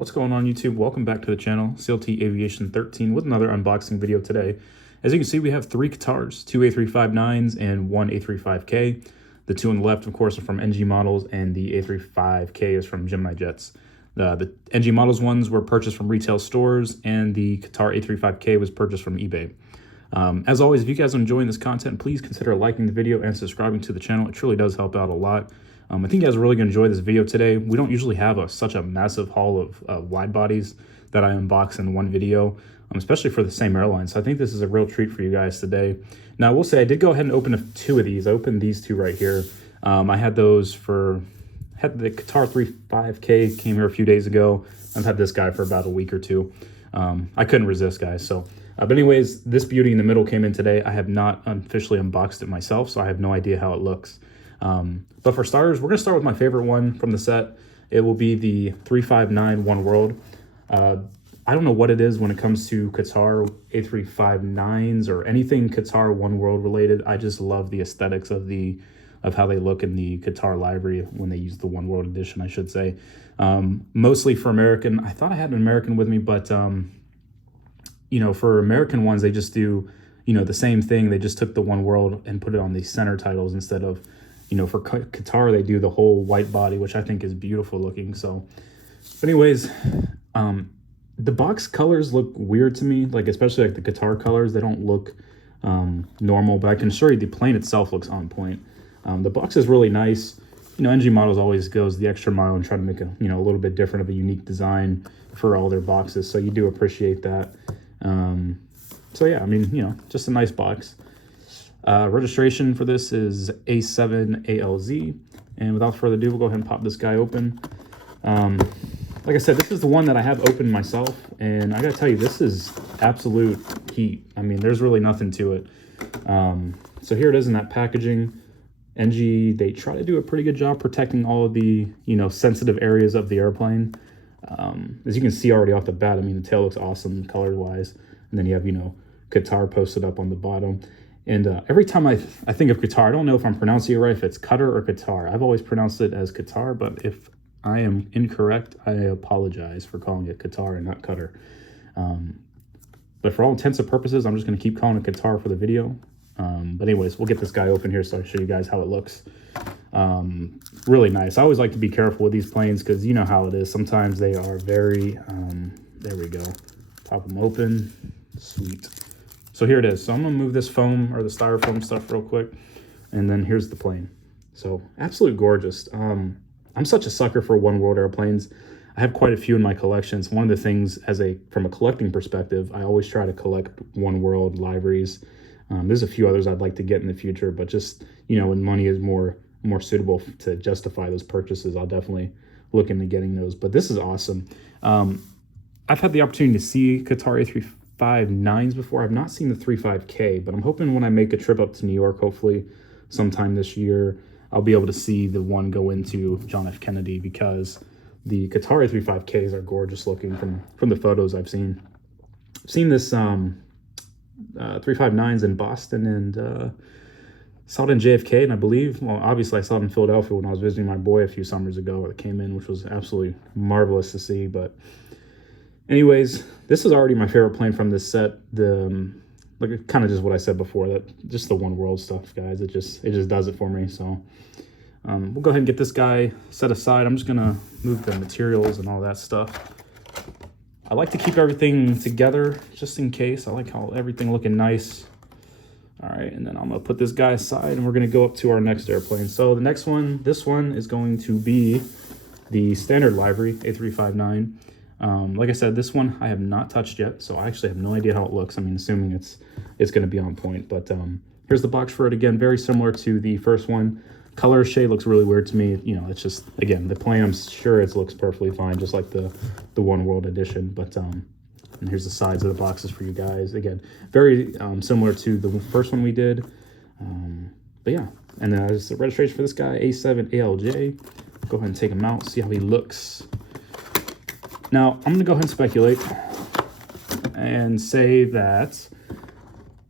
What's going on, YouTube? Welcome back to the channel, CLT Aviation 13, with another unboxing video today. As you can see, we have three Qatars, two A359s and one A35K. The two on the left, of course, are from NG Models, and the A35K is from Gemini Jets. The NG Models ones were purchased from retail stores, and the Qatar A35K was purchased from eBay. As always, if you guys are enjoying this content, please consider liking the video and subscribing to the channel. It truly does help out a lot. I think you guys are really going to enjoy this video today. We don't usually have such a massive haul of wide bodies that I unbox in one video, especially for the same airline. So I think this is a real treat for you guys today. Now, I will say I did go ahead and open two of these. I opened these two right here. I had those had the Qatar A350K came here a few days ago. I've had this guy for about a week or two. I couldn't resist, guys. So, but anyways, this beauty in the middle came in today. I have not officially unboxed it myself, so I have no idea how it looks. But for starters, we're going to start with my favorite one from the set. It will be the 359 Oneworld. I don't know what it is when it comes to Qatar A359s or anything Qatar Oneworld related. I just love the aesthetics of how they look in the Qatar livery when they use the Oneworld edition, I should say. Mostly for American. I thought I had an American with me, but you know, for American ones, they just do, you know, the same thing. They just took the Oneworld and put it on the center titles instead of, you know, for Qatar, they do the whole white body, which I think is beautiful looking. So, but anyways, the box colors look weird to me, like especially like the Qatar colors. They don't look normal, but I can assure you the plane itself looks on point. The box is really nice. You know, NG Models always goes the extra mile and try to make a, you know, a little bit different of a unique design for all their boxes. So you do appreciate that. So yeah, I mean, you know, just a nice box. Registration for this is A7ALZ, and without further ado, we'll go ahead and pop this guy open. Like I said, this is the one that I have opened myself, and I gotta tell you, this is absolute heat. I mean, there's really nothing to it. So here it is in that packaging. NG, they try to do a pretty good job protecting all of the, you know, sensitive areas of the airplane. As you can see already off the bat, I mean, the tail looks awesome color-wise, and then you have, you know, Qatar posted up on the bottom. And every time I think of Qatar, I don't know if I'm pronouncing it right, if it's Qatar or Qatar. I've always pronounced it as Qatar, but if I am incorrect, I apologize for calling it Qatar and not Qatar. But for all intents and purposes, I'm just going to keep calling it Qatar for the video. But anyways, we'll get this guy open here so I can show you guys how it looks. Really nice. I always like to be careful with these planes because you know how it is. Sometimes they are very, there we go. Pop them open. Sweet. So here it is. So I'm going to move this foam or the styrofoam stuff real quick. And then here's the plane. So absolutely gorgeous. I'm such a sucker for Oneworld airplanes. I have quite a few in my collections. One of the things from a collecting perspective, I always try to collect Oneworld liveries. There's a few others I'd like to get in the future, but just, you know, when money is more suitable to justify those purchases, I'll definitely look into getting those. But this is awesome. I've had the opportunity to see Qatar A359s before. I've not seen the 35K, but I'm hoping when I make a trip up to New York, hopefully sometime this year, I'll be able to see the one go into John F. Kennedy, because the Qatar A35Ks are gorgeous looking from the photos I've seen. I've seen this 359s in Boston and saw it in JFK, and I believe, well, obviously I saw it in Philadelphia when I was visiting my boy a few summers ago. It came in, which was absolutely marvelous to see. But anyways, this is already my favorite plane from this set. Like kind of just what I said before, that just the Oneworld stuff, guys. It just does it for me. So we'll go ahead and get this guy set aside. I'm just gonna move the materials and all that stuff. I like to keep everything together just in case. I like how everything looking nice. All right, and then I'm gonna put this guy aside and we're gonna go up to our next airplane. So the next one, this one is going to be the standard livery A359. Like I said, this one I have not touched yet, so I actually have no idea how it looks. I mean, assuming it's going to be on point, but here's the box for it. Again, very similar to the first one. Color shade looks really weird to me. You know, it's just, again, the plane, I'm sure it looks perfectly fine, just like the Oneworld edition. But and here's the sides of the boxes for you guys. Again, very similar to the first one we did. But yeah, and then there's the registration for this guy, A7ALJ. Go ahead and take him out, see how he looks. Now, I'm going to go ahead and speculate and say that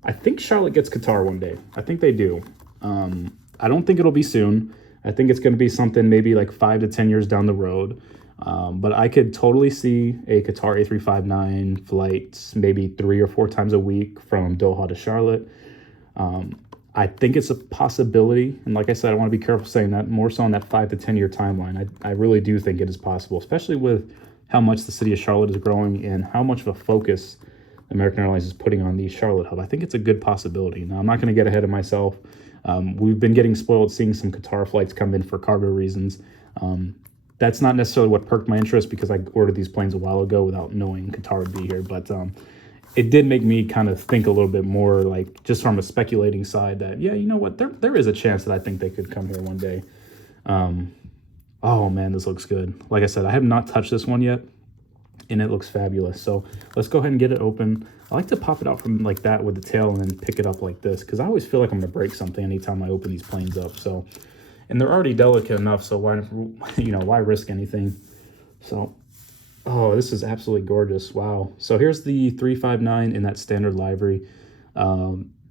I think Charlotte gets Qatar one day. I think they do. I don't think it'll be soon. I think it's going to be something maybe like 5 to 10 years down the road. But I could totally see a Qatar A359 flight maybe 3 or 4 times a week from Doha to Charlotte. I think it's a possibility. And like I said, I want to be careful saying that, more so on that 5 to 10 year timeline. I really do think it is possible, especially with how much the city of Charlotte is growing and how much of a focus American Airlines is putting on the Charlotte hub. I think it's a good possibility. Now, I'm not going to get ahead of myself. We've been getting spoiled seeing some Qatar flights come in for cargo reasons. That's not necessarily what perked my interest, because I ordered these planes a while ago without knowing Qatar would be here. But it did make me kind of think a little bit more, like just from a speculating side, that, yeah, you know what, there is a chance that I think they could come here one day. Oh man, this looks good. Like I said, I have not touched this one yet, and it looks fabulous. So let's go ahead and get it open. I like to pop it out from like that with the tail and then pick it up like this, because I always feel like I'm gonna break something anytime I open these planes up. So, and they're already delicate enough, so why, you know, why risk anything? So, oh, this is absolutely gorgeous. Wow. So here's the 359 in that standard livery.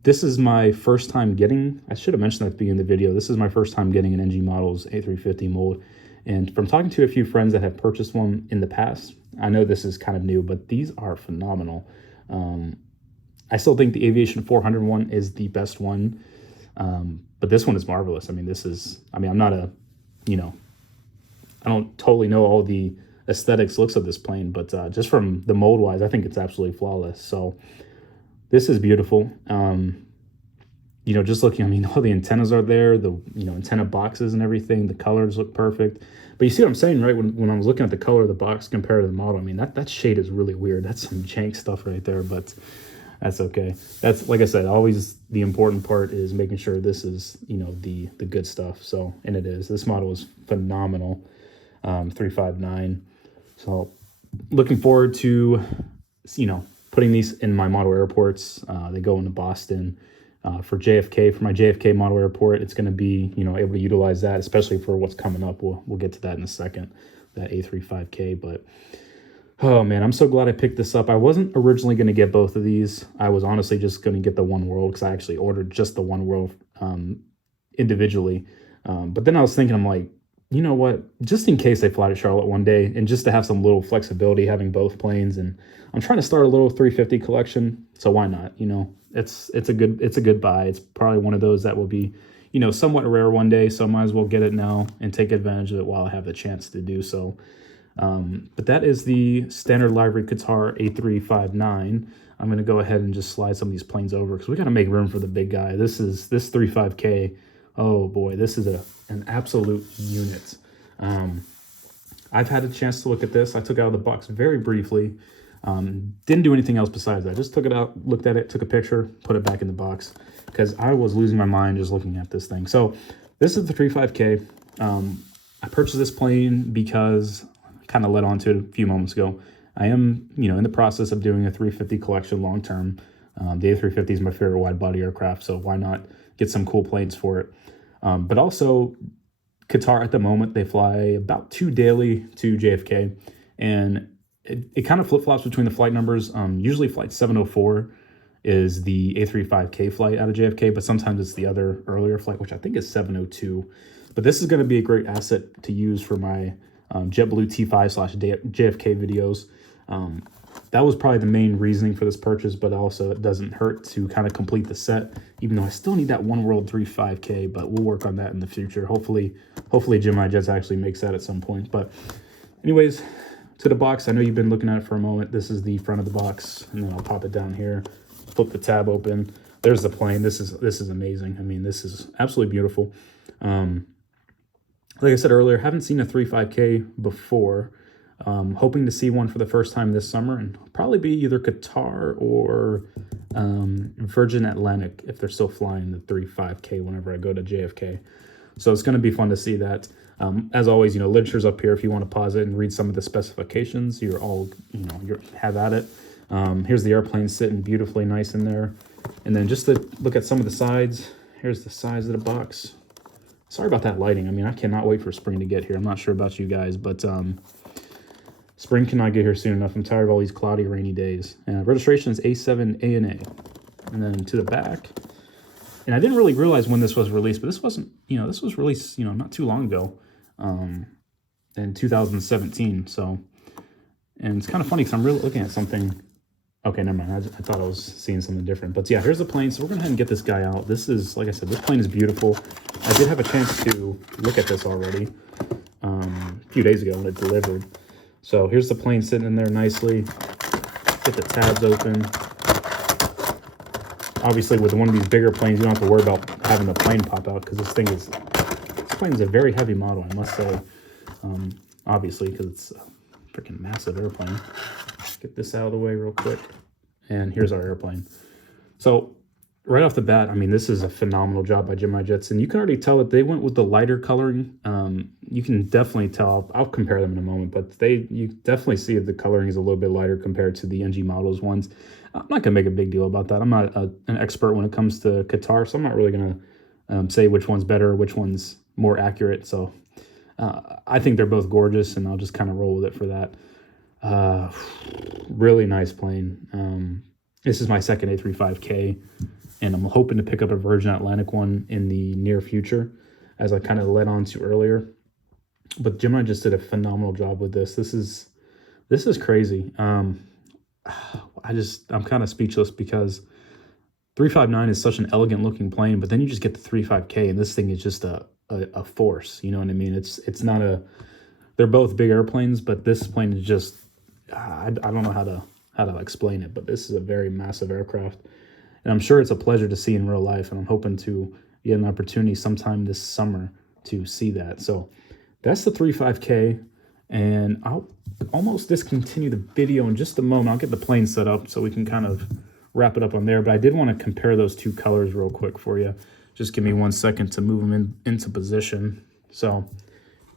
This is my first time getting, I should have mentioned that at the beginning of the video, this is my first time getting an NG Models A350 mold. And from talking to a few friends that have purchased one in the past, I know this is kind of new, but these are phenomenal. I still think the Aviation 400 one is the best one, but this one is marvelous. I mean, this is, I mean, I'm not a, you know, I don't totally know all the aesthetics looks of this plane, but just from the mold wise, I think it's absolutely flawless. So this is beautiful. You know, just looking, I mean, all the antennas are there, the, you know, antenna boxes and everything, the colors look perfect. But you see what I'm saying, right? When I was looking at the color of the box compared to the model, I mean, that shade is really weird. That's some jank stuff right there, but that's okay. That's, like I said, always the important part is making sure this is, you know, the good stuff. So, and it is. This model is phenomenal, 359. So looking forward to, you know, putting these in my model airports. They go into Boston. For JFK, for my JFK model airport, it's going to be, you know, able to utilize that, especially for what's coming up. We'll get to that in a second, that A35K. But oh man, I'm so glad I picked this up. I wasn't originally going to get both of these. I was honestly just going to get the Oneworld, because I actually ordered just the Oneworld individually. But then I was thinking, I'm like, you know what, just in case they fly to Charlotte one day, and just to have some little flexibility having both planes, and I'm trying to start a little 350 collection, so why not? You know, it's a good buy. It's probably one of those that will be, you know, somewhat rare one day, so I might as well get it now and take advantage of it while I have the chance to do so. But that is the standard livery Qatar A359. I'm going to go ahead and just slide some of these planes over, because we got to make room for the big guy. This 35K. Oh boy, this is an absolute unit. I've had a chance to look at this. I took it out of the box very briefly. Didn't do anything else besides that. Just took it out, looked at it, took a picture, put it back in the box, because I was losing my mind just looking at this thing. So this is the 35K. I purchased this plane because I kind of led on to it a few moments ago. I am, you know, in the process of doing a 350 collection long term. The A350 is my favorite wide body aircraft, so why not get some cool planes for it? But also, Qatar at the moment, they fly about 2 daily to JFK, and it kind of flip-flops between the flight numbers. Usually flight 704 is the A35K flight out of JFK, but sometimes it's the other earlier flight, which I think is 702. But this is going to be a great asset to use for my JetBlue T5/JFK videos. That was probably the main reasoning for this purchase, but also it doesn't hurt to kind of complete the set, even though I still need that Oneworld 35K, but we'll work on that in the future. Hopefully Gemini Jets actually makes that at some point. But anyways, to the box. I know you've been looking at it for a moment. This is the front of the box, and then I'll pop it down here, flip the tab open. There's the plane. This is amazing. I mean, this is absolutely beautiful. Like I said earlier, haven't seen a 35K before. Hoping to see one for the first time this summer, and probably be either Qatar or Virgin Atlantic if they're still flying the 35K whenever I go to JFK. So it's going to be fun to see that. As always, you know, literature's up here if you want to pause it and read some of the specifications. You're all, you know, you have at it. Here's the airplane sitting beautifully nice in there. And then just to look at some of the sides, here's the size of the box. Sorry about that lighting. I mean, I cannot wait for spring to get here. I'm not sure about you guys, but spring cannot get here soon enough. I'm tired of all these cloudy, rainy days. Registration is A7ANA. And then to the back. And I didn't really realize when this was released, but this wasn't, you know, this was released, you know, not too long ago. And in 2017. So, and it's kind of funny because I'm really looking at something. Okay, never mind. I thought I was seeing something different. But yeah, here's the plane. So we're going to go ahead and get this guy out. This is, like I said, this plane is beautiful. I did have a chance to look at this already a few days ago when it delivered. So here's the plane sitting in there nicely. Get the tabs open. Obviously, with one of these bigger planes, you don't have to worry about having the plane pop out because this plane is a very heavy model, I must say. Obviously, because it's a freaking massive airplane. Get this out of the way real quick. And here's our airplane. So right off the bat, I mean, this is a phenomenal job by Gemini Jets. And you can already tell that they went with the lighter coloring. You can definitely tell. I'll compare them in a moment. But you definitely see that the coloring is a little bit lighter compared to the NG models ones. I'm not going to make a big deal about that. I'm not an expert when it comes to Qatar. So I'm not really going to say which one's better, which one's more accurate. So I think they're both gorgeous. And I'll just kind of roll with it for that. Really nice plane. This is my second A35K, and I'm hoping to pick up a Virgin Atlantic one in the near future, as I kind of led on to earlier. But Gemini just did a phenomenal job with this. This is crazy. I'm kind of speechless because 359 is such an elegant looking plane, but then you just get the 35K, and this thing is just a force. You know what I mean? It's not a. They're both big airplanes, but this plane is just. I don't know how to explain it, but this is a very massive aircraft, and I'm sure it's a pleasure to see in real life, and I'm hoping to get an opportunity sometime this summer to see that. So that's the 35K, and I'll almost discontinue the video in just a moment. I'll get the plane set up so we can kind of wrap it up on there, but I did want to compare those two colors real quick for you. Just give me 1 second to move them into position. So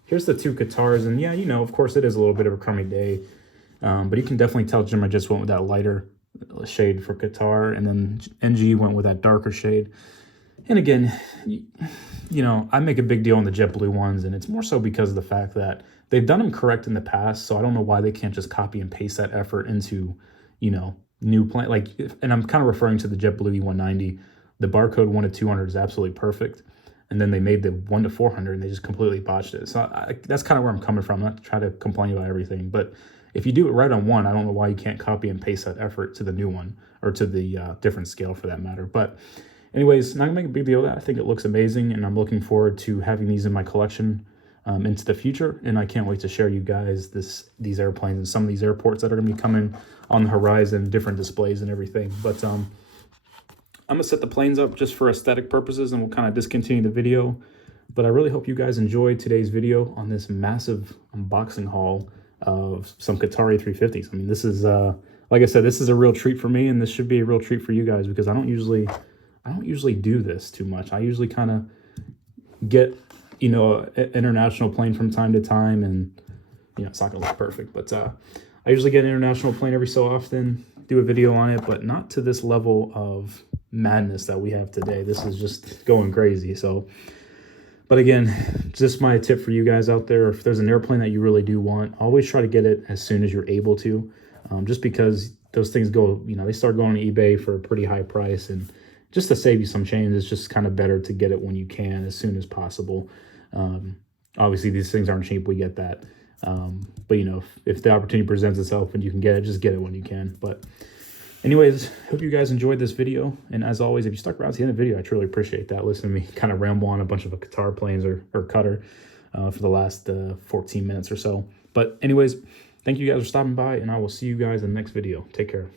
here's the two Qatars, and yeah, you know, of course it is a little bit of a crummy day. But you can definitely tell Gemini just went with that lighter shade for Qatar, and then NG went with that darker shade. And again, you know, I make a big deal on the JetBlue ones, and it's more so because of the fact that they've done them correct in the past, so I don't know why they can't just copy and paste that effort into, you know, new plane. Like, and I'm kind of referring to the JetBlue E190. The barcode 1 to 200 is absolutely perfect. And then they made the 1 to 400, and they just completely botched it. So that's kind of where I'm coming from. I'm not trying to complain about everything, but if you do it right on one, I don't know why you can't copy and paste that effort to the new one, or to the different scale for that matter. But anyways, not gonna make a big deal of that. I think it looks amazing, and I'm looking forward to having these in my collection into the future. And I can't wait to share you guys these airplanes and some of these airports that are gonna be coming on the horizon, different displays and everything. But I'm gonna set the planes up just for aesthetic purposes, and we'll kind of discontinue the video. But I really hope you guys enjoyed today's video on this massive unboxing haul of some Qatar A350s. I mean, this is like I said, this is a real treat for me, and this should be a real treat for you guys, because I don't usually do this too much. I usually kind of get, you know, an international plane from time to time, and you know, it's not gonna look perfect, but I usually get an international plane every so often, do a video on it, but not to this level of madness that we have today. This is just going crazy. So, but again, just my tip for you guys out there: if there's an airplane that you really do want, always try to get it as soon as you're able to, just because those things go, you know, they start going on eBay for a pretty high price, and just to save you some change, it's just kind of better to get it when you can, as soon as possible. Obviously, these things aren't cheap, we get that. But you know, if the opportunity presents itself and you can get it, just get it when you can. But anyways, hope you guys enjoyed this video. And as always, if you stuck around to the end of the video, I truly appreciate that. Listen to me kind of ramble on a bunch of Qatar planes or Qatar for the last 14 minutes or so. But anyways, thank you guys for stopping by, and I will see you guys in the next video. Take care.